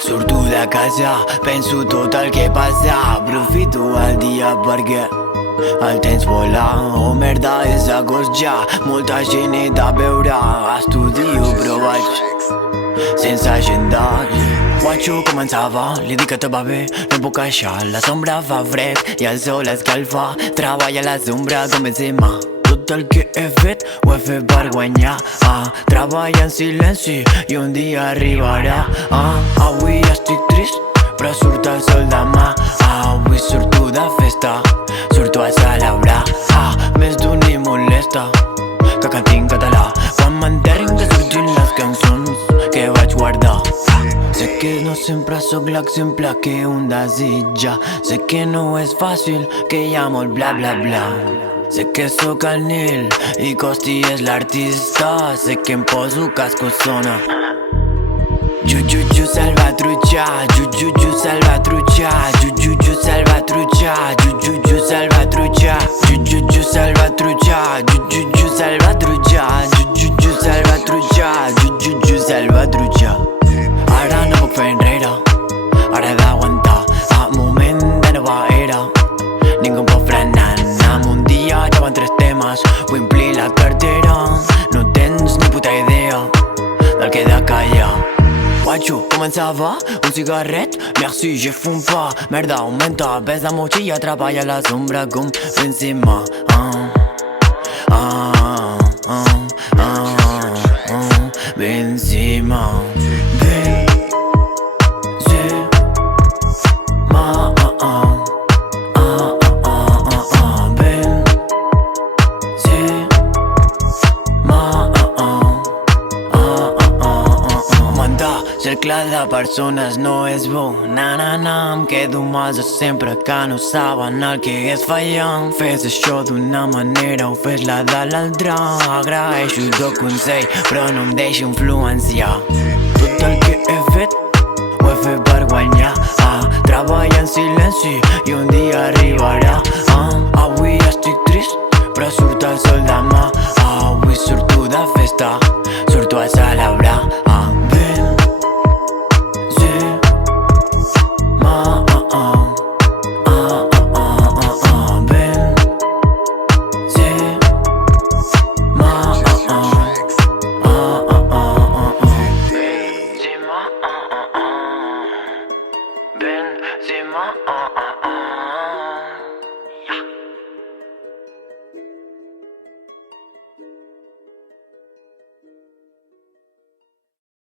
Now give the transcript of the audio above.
Surto de casa, penso tot el que passa. Aprofito el dia perquè el temps vola. Oh merda, és agost ja, molta gent he de veure. Estudio, però vaig sense agenda. Wacho començava, li dic que tot va bé, no puc queixar. La sombra fa fred i el sol escalfa. Treball a la sombra com Benzema. Tot el que he fet ho he fet per guanyar. Treball en silenci i un dia arribarà. Avui estic trist, però surt el sol demà. Avui surto de festa, surto a celebrar. Més d'un hi molesta que canti en català. Quan m'enterrin que surgin les cançons que vaig guardar. Sé que no sempre sóc l'exemple que un desitja. Sé que no és fàcil, que hi ha molt bla bla bla. Sé que sóc el Nil i Costy és l'artista. Sé que em poso casco sona. JUL SALVATRUCHA, JUL SALVATRUCHA, JUL SALVATRUCHA, JUL SALVATRUCHA, JUL SALVATRUCHA, JUL SALVATRUCHA, JUL SALVATRUCHA, JUL SALVATRUCHA. Ara no puc fer enrere, ara he d'aguantar. Moment de nova era, ningú em pot frenar. En un dia ja van 3 temes, vull omplir la cartera. No tens ni puta idea del que he de callar. Wacho començava, un cigarret, merci, je fume pas. Merda, aumenta, pes la mochila, treball a la sombra com Benzema. Benzema. Cercle de persones no és bo, em quedo massa sempre que no saben el que hagués fallant. Fes això d'una manera o fes-la de l'altra. Agraeixo el teu consell, però no em deixo influenciar. Tot el que he fet ho he fet per guanyar. Treball en silenci i un dia arribarà. Avui estic trist, però surt el sol demà. Avui surto de festa, surto a celebrar. Benzema,